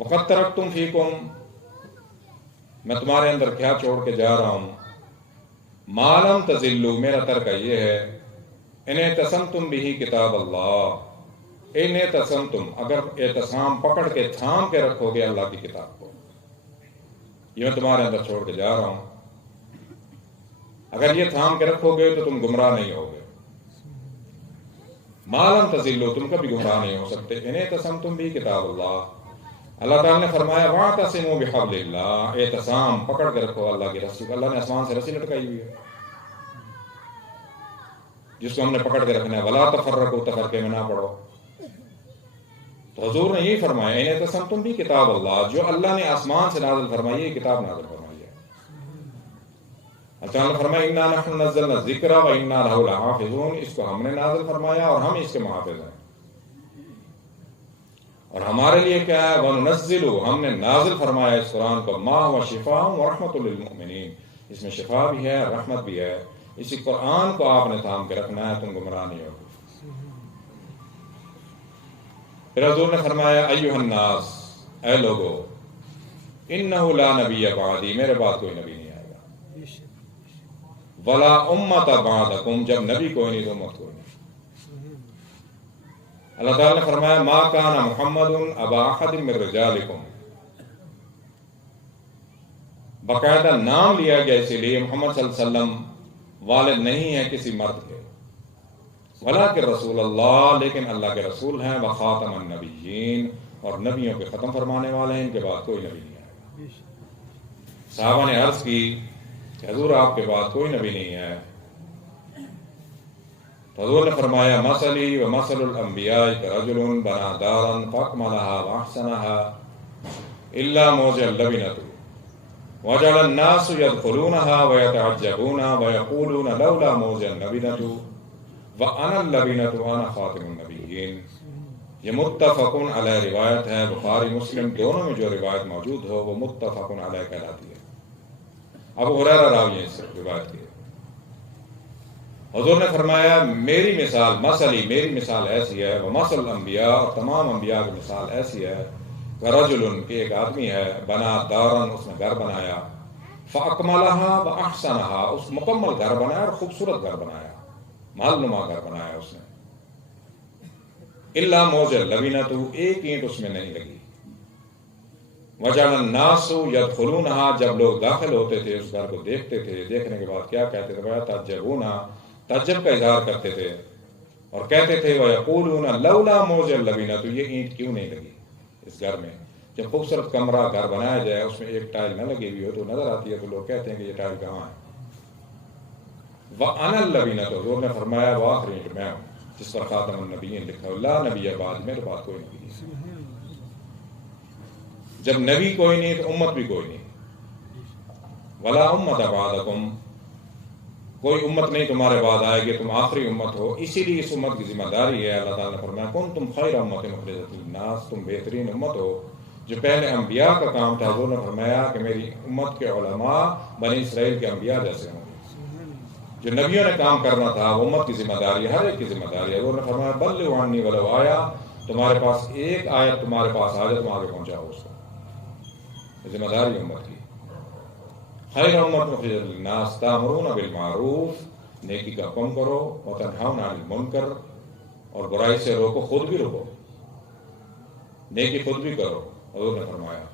وقد ترکتم فیکم، میں تمہارے اندر کیا چھوڑ کے جا رہا ہوں، ما لم تزلوا، میرا ترکہ یہ ہے، ان اعتصمتم بہ کتاب اللہ، ان اعتصمتم، اگر اعتصام پکڑ کے تھام کے رکھو گے اللہ کی کتاب کو، یہ میں تمہارے اندر چھوڑ کے جا رہا ہوں، اگر یہ تھام کے رکھو گے تو تم گمراہ نہیں ہوگے، ما لم تزلوا، تم کبھی گمراہ نہیں ہو سکتے، ان اعتصمتم بہ کتاب اللہ۔ اللہ تعالیٰ نے فرمایا واعتصموا بحبل اللہ، اعتصام پکڑ کے رکھو اللہ کی رسی کو۔ اللہ نے آسمان سے رسی لٹکائی ہوئی ہے جس کو ہم نے پکڑ کے رکھنا ہے، ولا تفرقوا، تفرقے میں نہ پڑو۔ تو حضور نے یہی فرمایا ان اعتصمتم بہ کتاب اللہ، جو اللہ نے آسمان سے نازل فرمائی ہے، کتاب نازل فرمائی ہے۔ اللہ تعالیٰ نے فرمایا انا نحن نزلنا الذکر وانا لہ لحافظون، اس کو ہم نے نازل فرمایا اور ہم اس کے محافظ ہیں۔ اور ہمارے لیے کیا ہے، وَنُنَزِّلُ، ہم نے نازل فرمایا اس قرآن کو، مَا هُوَ شِفَاءٌ وَرَحْمَةٌ لِلْمُؤْمِنِينَ، اس میں شفا بھی ہے، رحمت بھی ہے۔ اسی قرآن کو آپ نے تھام کے رکھنا ہے، تم گمراہ نہیں ہوگے۔ پھر حضور نے فرمایا ایھا الناس، اے لوگو، انہ لا نبی بعدی، میرے بعد کوئی نبی نہیں آئے گا، ولا امت بعدکم، جب نبی کوئی نہیں تو امت کوئی نہیں۔ اللہ تعالیٰ نے فرمایا ما کان محمد ابا احد من رجالکم، باقاعدہ نام لیا گیا اسی لیے محمد صلی اللہ علیہ وسلم والد نہیں ہے کسی مرد کے، ولکن رسول اللہ، لیکن اللہ کے رسول ہیں، وخاتم النبیین، اور نبیوں کے ختم فرمانے والے ہیں، ان کے بعد کوئی نبی نہیں آئے گا۔ صحابہ نے عرض کی کہ حضور آپ کے بعد کوئی نبی نہیں ہے، حضور نے فرمایا مثلی و مثل الانبیاء کرجل بنا دارا فاکملها واحسنها الا موضع اللبنة وجعل الناس يدخلونها ويتعجبون ويقولون لولا موضع اللبنة وانا اللبنة وانا خاتم النبیین۔ یہ متفق علیہ روایت ہے، بخاری مسلم دونوں میں جو روایت موجود ہو وہ متفق علیہ کہلاتی ہے۔ ابو ہریرہ راوی ہیں اس روایت کی۔ حضور نے فرمایا میری مثال، مثلی، میری مثال ایسی ہے، ومثل الانبیاء، اور تمام انبیاء کی مثال ایسی ہے، رجل، کہ ایک آدمی ہے، بنا دارن، اس نے گھر بنایا، فاکملها واحسنها، اس مکمل گھر بنایا اور خوبصورت گھر بنایا، محل نما گھر بنایا اس نے، الا موضع اللبنۃ، ایک اینٹ اس میں نہیں لگی، وجعل الناس يدخلونها، جب لوگ داخل ہوتے تھے اس گھر کو دیکھتے تھے، دیکھنے کے بعد کیا کہتے تھے، ويتعجبون، تعجب کا اظہار کرتے تھے اور کہتے تھے وَيَقُولُونَ لَوْلَا مَوْضِعُ اللَّبِنَةُ، تو یہ اینٹ کیوں نہیں لگی اس گھر میں۔ جب خوبصورت کمرہ گھر بنایا جائے اس میں ایک ٹائل نہ لگی ہوئی ہو تو نظر آتی ہے، تو لوگ کہتے ہیں کہ یہ ٹائل کہاں ہے۔ وَأَنَا اللَّبِنَةُ، حضور نے فرمایا وہ آخری اینٹ میں ہوں جس پر خاتم النبیین لکھا ہے، لا نبی بعد، میرے بعد کوئی نبی نہیں۔ جب نبی کوئی نہیں تو امت بھی کوئی نہیں، وَلَا أُمَّةَ بَعْدَكُمْ، کوئی امت نہیں تمہارے بعد آئے گی، تم آخری امت ہو، اسی لیے اس امت کی ذمہ داری ہے۔ اللہ تعالیٰ نے فرمایا کنتم خیر امت اخرجت للناس، تم بہترین امت ہو۔ جو پہلے انبیاء کا کام تھا، حضور نے فرمایا کہ میری امت کے علماء بنی اسرائیل کے انبیاء جیسے ہوں گے۔ جو نبیوں نے کام کرنا تھا وہ امت کی ذمہ داری ہے، ہر ایک کی ذمہ داری ہے۔ حضور نے فرمایا بلغوا عنی ولو آیا، تمہارے پاس ایک آیت تمہارے پاس آ جائے تم آگے پہنچاؤ اس کو، ذمہ داری امت کی۔ خیر امت اخرجت للناس تأمرون بالمعروف، نیکی کا حکم کرو، وتنہون عن المنکر، اور برائی سے روکو، خود بھی روکو، نیکی خود بھی کرو، حضور نے فرمایا۔